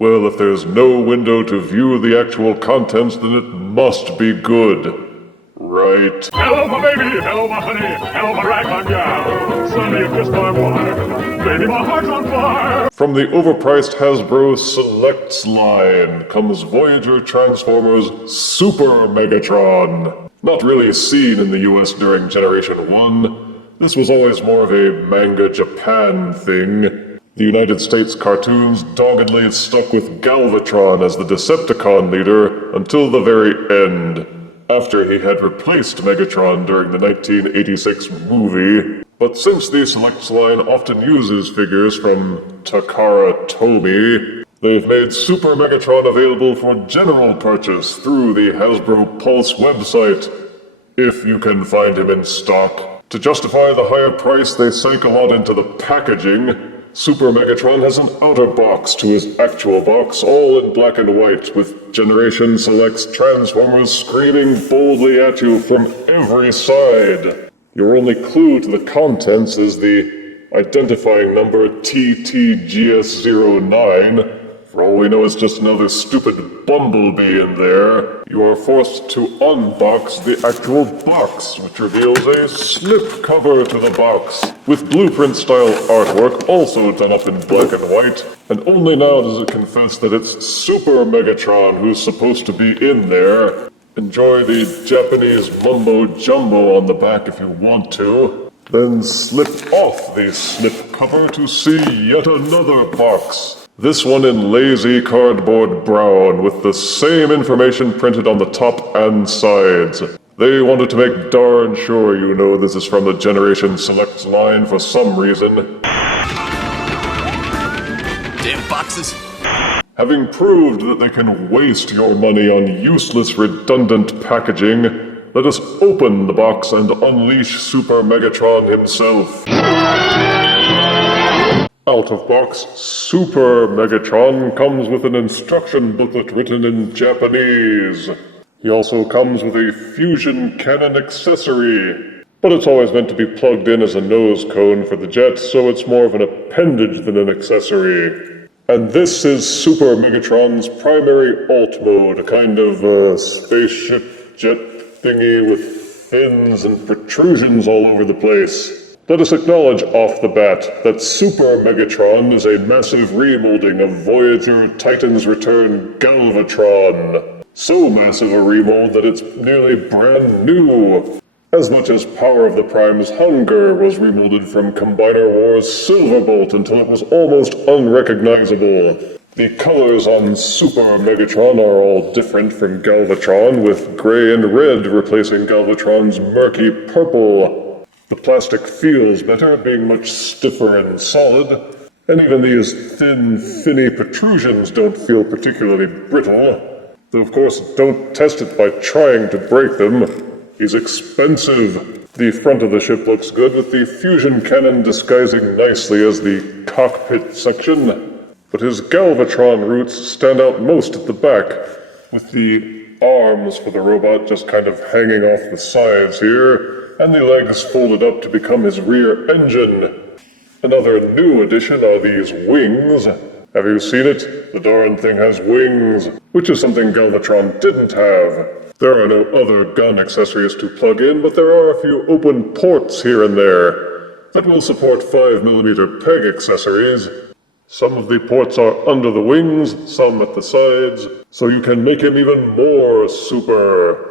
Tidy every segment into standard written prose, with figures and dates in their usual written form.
Well, if there's no window to view the actual contents, then it must be good. Right. Hello, my baby. Hello, my honey. Hello, my ragtime gal. Sonny, you kissed my wife. Baby, my heart's on fire. From the overpriced Hasbro Selects line comes Voyager Transformers Super Megatron. Not really seen in the US during Generation 1, this was always more of a manga Japan thing. The United States cartoons doggedly stuck with Galvatron as the Decepticon leader until the very end, after he had replaced Megatron during the 1986 movie. But since the Selects line often uses figures from Takara Tomy, they've made Super Megatron available for general purchase through the Hasbro Plus website, if you can find him in stock. To justify the higher price, they sank a lot into the packaging. Super Megatron has an outer box to his actual box, all in black and white, with Generation Selects Transformers screaming boldly at you from every side. Your only clue to the contents is the identifying number TTGS09. For all we know, it's just another stupid bumblebee in there. You are forced to unbox the actual box, which reveals a slip cover to the box, with blueprint-style artwork also done up in black and white. And only now does it confess that it's Super Megatron who's supposed to be in there. Enjoy the Japanese mumbo-jumbo on the back if you want to. Then slip off the slip cover to see yet another box. This one in lazy cardboard brown, with the same information printed on the top and sides. They wanted to make darn sure you know this is from the Generation Selects line for some reason. Damn boxes! Having proved that they can waste your money on useless, redundant packaging, let us open the box and unleash Super Megatron himself. Out of box, Super Megatron comes with an instruction booklet written in Japanese. He also comes with a fusion cannon accessory, but it's always meant to be plugged in as a nose cone for the jet, so it's more of an appendage than an accessory. And this is Super Megatron's primary alt mode, a kind of spaceship jet thingy with fins and protrusions all over the place. Let us acknowledge off the bat that Super Megatron is a massive remolding of Voyager Titans Return Galvatron. So massive a remold that it's nearly brand new. As much as Power of the Prime's Hunger was remolded from Combiner Wars Silverbolt until it was almost unrecognizable. The colors on Super Megatron are all different from Galvatron, with gray and red replacing Galvatron's murky purple. The plastic feels better, being much stiffer and solid, and even these thin, finny protrusions don't feel particularly brittle. Though of course, don't test it by trying to break them. He's expensive. The front of the ship looks good, with the fusion cannon disguising nicely as the cockpit section. But his Galvatron roots stand out most at the back, with the arms for the robot just kind of hanging off the sides here, and the legs folded up to become his rear engine. Another new addition are these wings. Have you seen it? The darn thing has wings, which is something Galvatron didn't have. There are no other gun accessories to plug in, but there are a few open ports here and there that will support 5mm peg accessories. Some of the ports are under the wings, some at the sides, so you can make him even more super.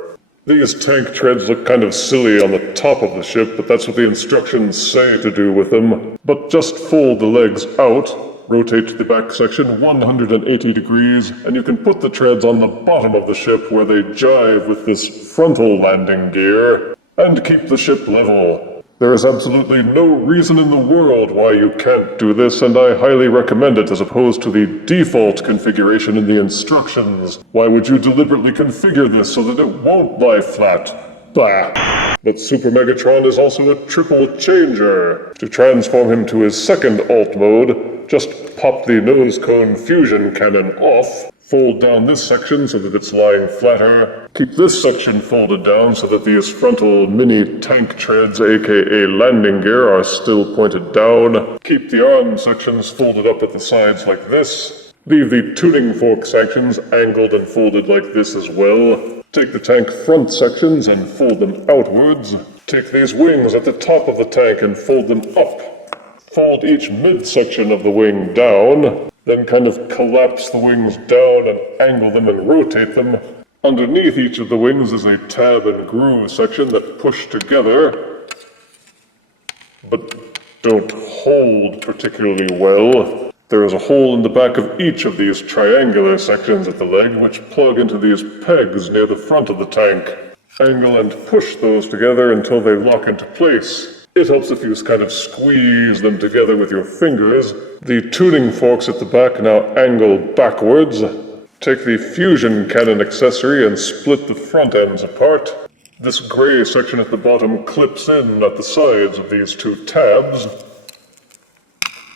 These tank treads look kind of silly on the top of the ship, but that's what the instructions say to do with them. But just fold the legs out, rotate the back section 180 degrees, and you can put the treads on the bottom of the ship where they jive with this frontal landing gear, and keep the ship level. There is absolutely no reason in the world why you can't do this, and I highly recommend it as opposed to the default configuration in the instructions. Why would you deliberately configure this so that it won't lie flat? Bah! But Super Megatron is also a triple changer. To transform him to his second alt mode, just pop the nose cone fusion cannon off, fold down this section so that it's lying flatter, keep this section folded down so that these frontal mini tank treads, aka landing gear, are still pointed down, keep the arm sections folded up at the sides like this, Leave the tuning fork sections angled and folded like this as well. Take the tank front sections and fold them outwards. Take these wings at the top of the tank and fold them up. Fold each midsection of the wing down, then kind of collapse the wings down and angle them and rotate them. Underneath each of the wings is a tab and groove section that push together, but don't hold particularly well. There is a hole in the back of each of these triangular sections at the leg which plug into these pegs near the front of the tank. Angle and push those together until they lock into place. It helps if you kind of squeeze them together with your fingers. The tuning forks at the back now angle backwards. Take the fusion cannon accessory and split the front ends apart. This gray section at the bottom clips in at the sides of these two tabs.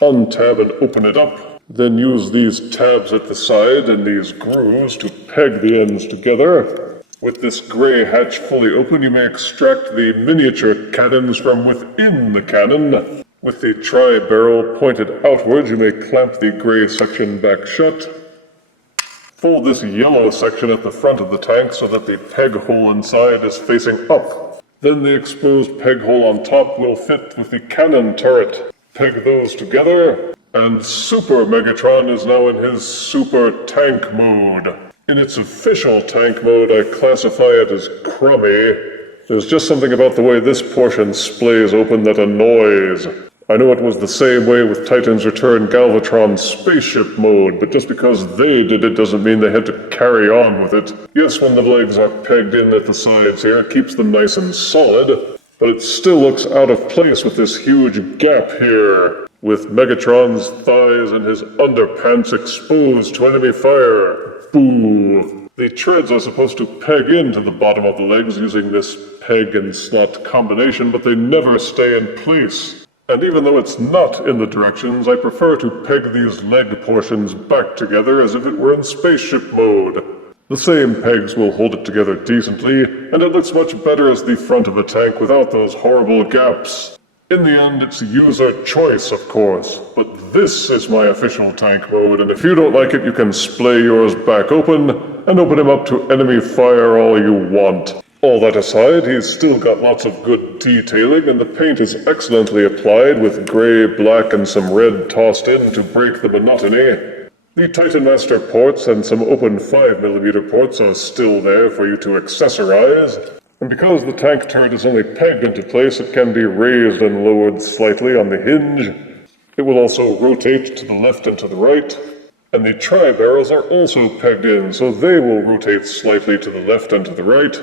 Untab and open it up. Then use these tabs at the side and these grooves to peg the ends together. With this gray hatch fully open, you may extract the miniature cannons from within the cannon. With the tri-barrel pointed outwards, you may clamp the gray section back shut. Fold this yellow section at the front of the tank so that the peg hole inside is facing up. Then the exposed peg hole on top will fit with the cannon turret. Peg those together, and Super Megatron is now in his Super Tank mode. In its official tank mode, I classify it as crummy. There's just something about the way this portion splays open that annoys. I know it was the same way with Titans Return Galvatron's spaceship mode, but just because they did it doesn't mean they had to carry on with it. Yes, when the legs are pegged in at the sides here, it keeps them nice and solid, but it still looks out of place with this huge gap here, with Megatron's thighs and his underpants exposed to enemy fire. Boo! The treads are supposed to peg into the bottom of the legs using this peg and slot combination, but they never stay in place. And even though it's not in the directions, I prefer to peg these leg portions back together as if it were in spaceship mode. The same pegs will hold it together decently, and it looks much better as the front of a tank without those horrible gaps. In the end, it's user choice, of course, but this is my official tank mode, and if you don't like it, you can splay yours back open, and open him up to enemy fire all you want. All that aside, he's still got lots of good detailing, and the paint is excellently applied with gray, black, and some red tossed in to break the monotony. The Titan Master ports and some open 5mm ports are still there for you to accessorize, and because the tank turret is only pegged into place, it can be raised and lowered slightly on the hinge. It will also rotate to the left and to the right, and the tri-barrels are also pegged in, so they will rotate slightly to the left and to the right,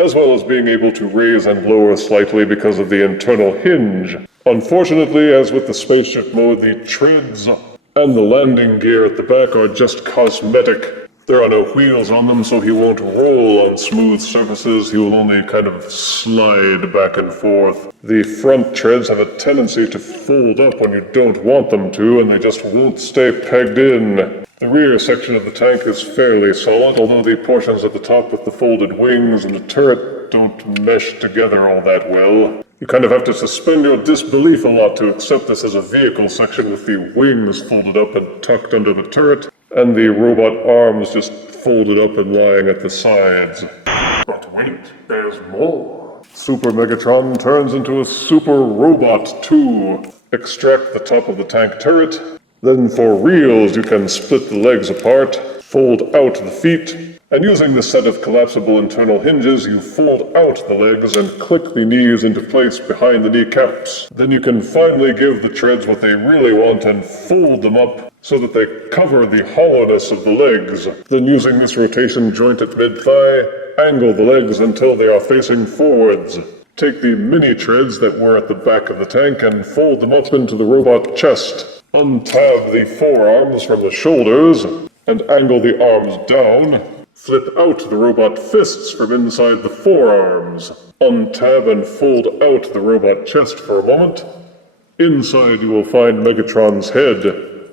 as well as being able to raise and lower slightly because of the internal hinge. Unfortunately, as with the spaceship mode, the treads and the landing gear at the back are just cosmetic. There are no wheels on them, so he won't roll on smooth surfaces. He will only kind of slide back and forth. The front treads have a tendency to fold up when you don't want them to, and they just won't stay pegged in. The rear section of the tank is fairly solid, although the portions at the top with the folded wings and the turret don't mesh together all that well. You kind of have to suspend your disbelief a lot to accept this as a vehicle section with the wings folded up and tucked under the turret, and the robot arms just folded up and lying at the sides. But wait, there's more. Super Megatron turns into a super robot too. Extract the top of the tank turret. Then for reals, you can split the legs apart, fold out the feet, and using the set of collapsible internal hinges, you fold out the legs and click the knees into place behind the kneecaps. Then you can finally give the treads what they really want and fold them up so that they cover the hollowness of the legs. Then using this rotation joint at mid-thigh, angle the legs until they are facing forwards. Take the mini treads that were at the back of the tank and fold them up into the robot chest. Untab the forearms from the shoulders and angle the arms down. Flip out the robot fists from inside the forearms. Untab and fold out the robot chest for a moment. Inside you will find Megatron's head.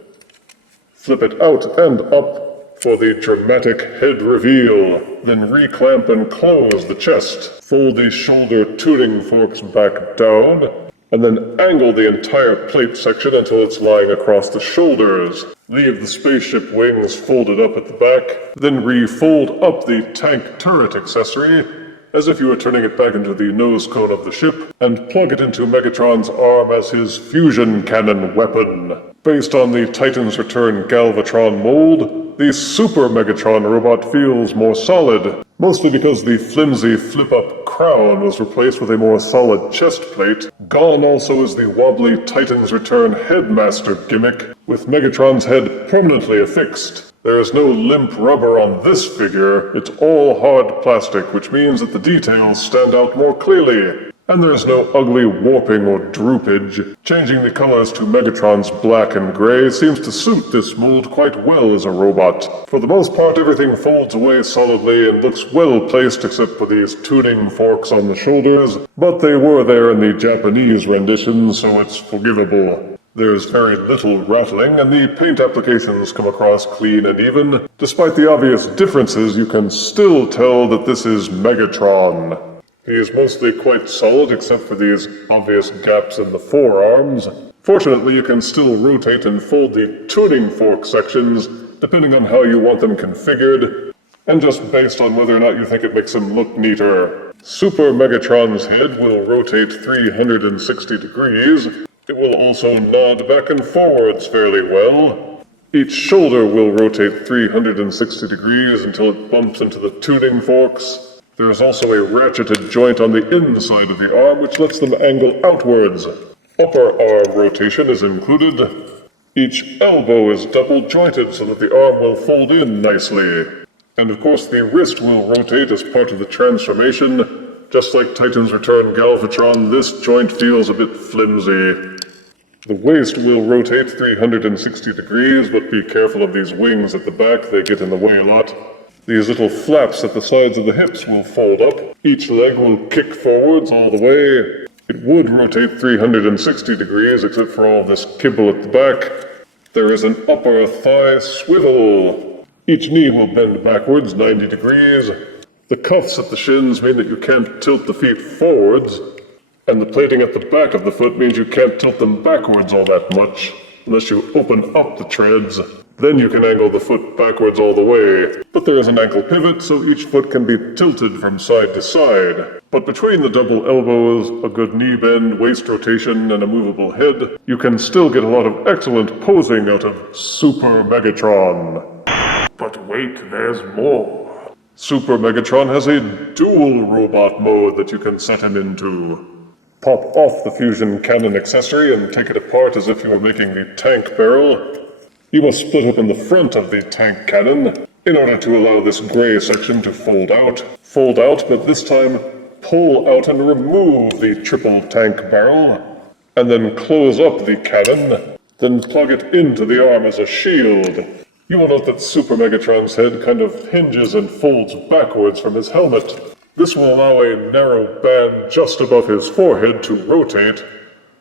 Flip it out and up for the dramatic head reveal. Then reclamp and close the chest. Fold the shoulder tuning forks back down. and then angle the entire plate section until it's lying across the shoulders. Leave the spaceship wings folded up at the back, then refold up the tank turret accessory, as if you were turning it back into the nose cone of the ship, and plug it into Megatron's arm as his fusion cannon weapon. Based on the Titans Return Galvatron mold, the Super Megatron robot feels more solid, mostly because the flimsy flip-up crown was replaced with a more solid chest plate. Gone also is the wobbly Titans Return Headmaster gimmick, with Megatron's head permanently affixed. There is no limp rubber on this figure, it's all hard plastic, which means that the details stand out more clearly. And there's no ugly warping or droopage. Changing the colors to Megatron's black and gray seems to suit this mold quite well as a robot. For the most part, everything folds away solidly and looks well placed except for these tuning forks on the shoulders, but they were there in the Japanese rendition, so it's forgivable. There's very little rattling, and the paint applications come across clean and even. Despite the obvious differences, you can still tell that this is Megatron. He is mostly quite solid except for these obvious gaps in the forearms. Fortunately, you can still rotate and fold the tuning fork sections depending on how you want them configured, and just based on whether or not you think it makes him look neater. Super Megatron's head will rotate 360 degrees. It will also nod back and forwards fairly well. Each shoulder will rotate 360 degrees until it bumps into the tuning forks. There is also a ratcheted joint on the inside of the arm which lets them angle outwards. Upper arm rotation is included. Each elbow is double jointed so that the arm will fold in nicely. And of course the wrist will rotate as part of the transformation. Just like Titans Return Galvatron, this joint feels a bit flimsy. The waist will rotate 360 degrees, but be careful of these wings at the back, they get in the way a lot. These little flaps at the sides of the hips will fold up. Each leg will kick forwards all the way. It would rotate 360 degrees, except for all this kibble at the back. There is an upper thigh swivel. Each knee will bend backwards 90 degrees. The cuffs at the shins mean that you can't tilt the feet forwards, and the plating at the back of the foot means you can't tilt them backwards all that much, unless you open up the treads. Then you can angle the foot backwards all the way. But there is an ankle pivot, so each foot can be tilted from side to side. But between the double elbows, a good knee bend, waist rotation, and a movable head, you can still get a lot of excellent posing out of Super Megatron. But wait, there's more. Super Megatron has a dual robot mode that you can set him into. Pop off the fusion cannon accessory and take it apart as if you were making the tank barrel. You must split open the front of the tank cannon in order to allow this gray section to fold out. Fold out, but this time pull out and remove the triple tank barrel, and then close up the cannon, then plug it into the arm as a shield. You will note that Super Megatron's head kind of hinges and folds backwards from his helmet. This will allow a narrow band just above his forehead to rotate,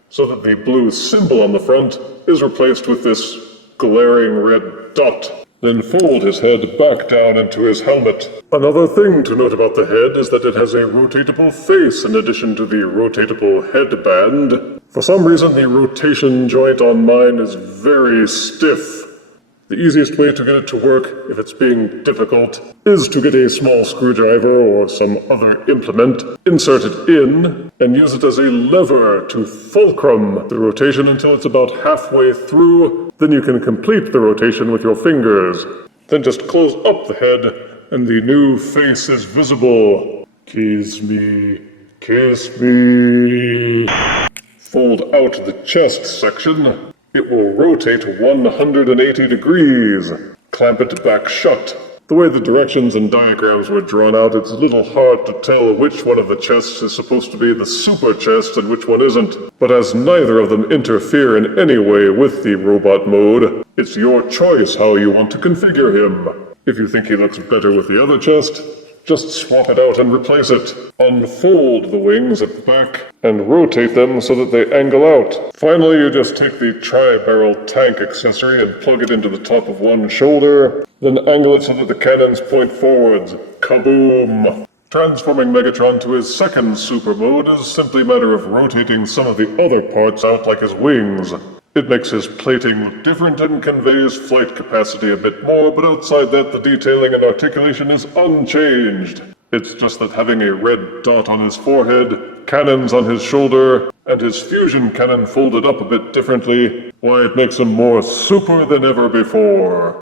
so that the blue symbol on the front is replaced with this glaring red dot. Then fold his head back down into his helmet. Another thing to note about the head is that it has a rotatable face in addition to the rotatable headband. For some reason, the rotation joint on mine is very stiff. The easiest way to get it to work, if it's being difficult, is to get a small screwdriver or some other implement, insert it in, and use it as a lever to fulcrum the rotation until it's about halfway through. Then you can complete the rotation with your fingers. Then just close up the head, and the new face is visible. Kiss me, kiss me. Fold out the chest section. It will rotate 180 degrees. Clamp it back shut. The way the directions and diagrams were drawn out, it's a little hard to tell which one of the chests is supposed to be the super chest and which one isn't. But as neither of them interfere in any way with the robot mode, it's your choice how you want to configure him. If you think he looks better with the other chest, just swap it out and replace it. Unfold the wings at the back and rotate them so that they angle out. Finally, you just take the tri-barrel tank accessory and plug it into the top of one shoulder, then angle it so that the cannons point forwards. Kaboom! Transforming Megatron to his second super mode is simply a matter of rotating some of the other parts out like his wings. It makes his plating look different and conveys flight capacity a bit more, but outside that the detailing and articulation is unchanged. It's just that having a red dot on his forehead, cannons on his shoulder, and his fusion cannon folded up a bit differently, why, it makes him more super than ever before.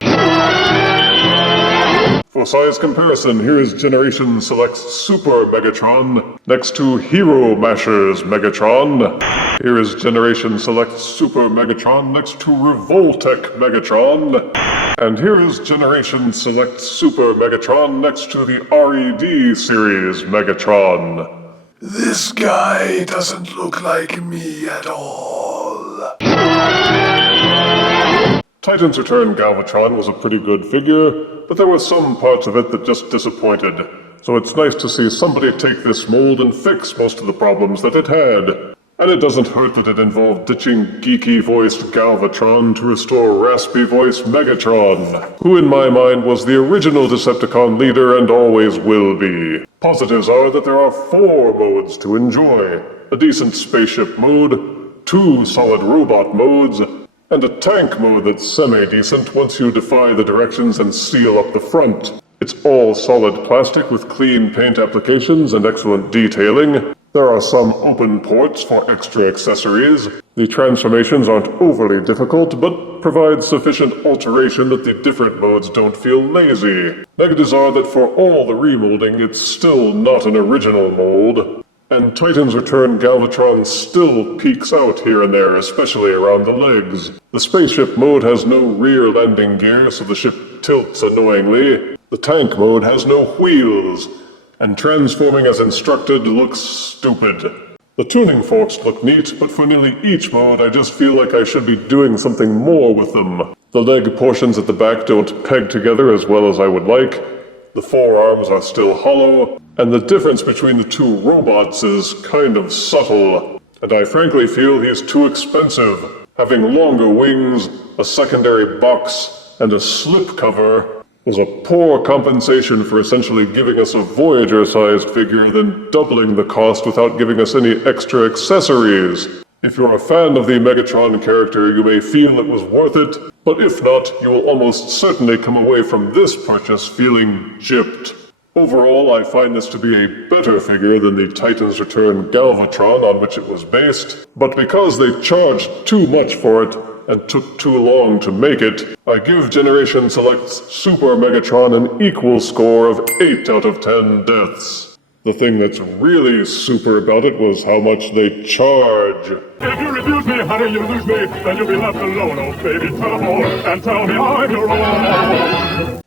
For size comparison, here is Generation Select's Super Megatron next to Hero Masher's Megatron. Here is Generation Select's Super Megatron next to Revoltech Megatron. And here is Generation Select's Super Megatron next to the RED series Megatron. This guy doesn't look like me at all. Titans Return Galvatron was a pretty good figure, but there were some parts of it that just disappointed. So it's nice to see somebody take this mold and fix most of the problems that it had. And it doesn't hurt that it involved ditching geeky-voiced Galvatron to restore raspy-voiced Megatron, who in my mind was the original Decepticon leader and always will be. Positives are that there are 4 modes to enjoy: a decent spaceship mode, 2 solid robot modes, and a tank mode that's semi-decent once you defy the directions and seal up the front. It's all solid plastic with clean paint applications and excellent detailing. There are some open ports for extra accessories. The transformations aren't overly difficult, but provide sufficient alteration that the different modes don't feel lazy. Negatives are that for all the remolding, it's still not an original mold. And Titans Return Galvatron still peeks out here and there, especially around the legs. The spaceship mode has no rear landing gear, so the ship tilts annoyingly. The tank mode has no wheels, and transforming as instructed looks stupid. The tuning forks look neat, but for nearly each mode I just feel like I should be doing something more with them. The leg portions at the back don't peg together as well as I would like. The forearms are still hollow, and the difference between the 2 robots is kind of subtle. And I frankly feel he's too expensive. Having longer wings, a secondary box, and a slipcover was a poor compensation for essentially giving us a Voyager-sized figure, then doubling the cost without giving us any extra accessories. If you're a fan of the Megatron character, you may feel it was worth it, but if not, you will almost certainly come away from this purchase feeling gypped. Overall, I find this to be a better figure than the Titans Return Galvatron on which it was based, but because they charged too much for it and took too long to make it, I give Generation Select's Super Megatron an equal score of 8 out of 10 deaths. The thing that's really super about it was how much they charge. If you refuse me, honey, you lose me, then you'll be left alone. Oh, baby, tell them all, and tell me I'm your own.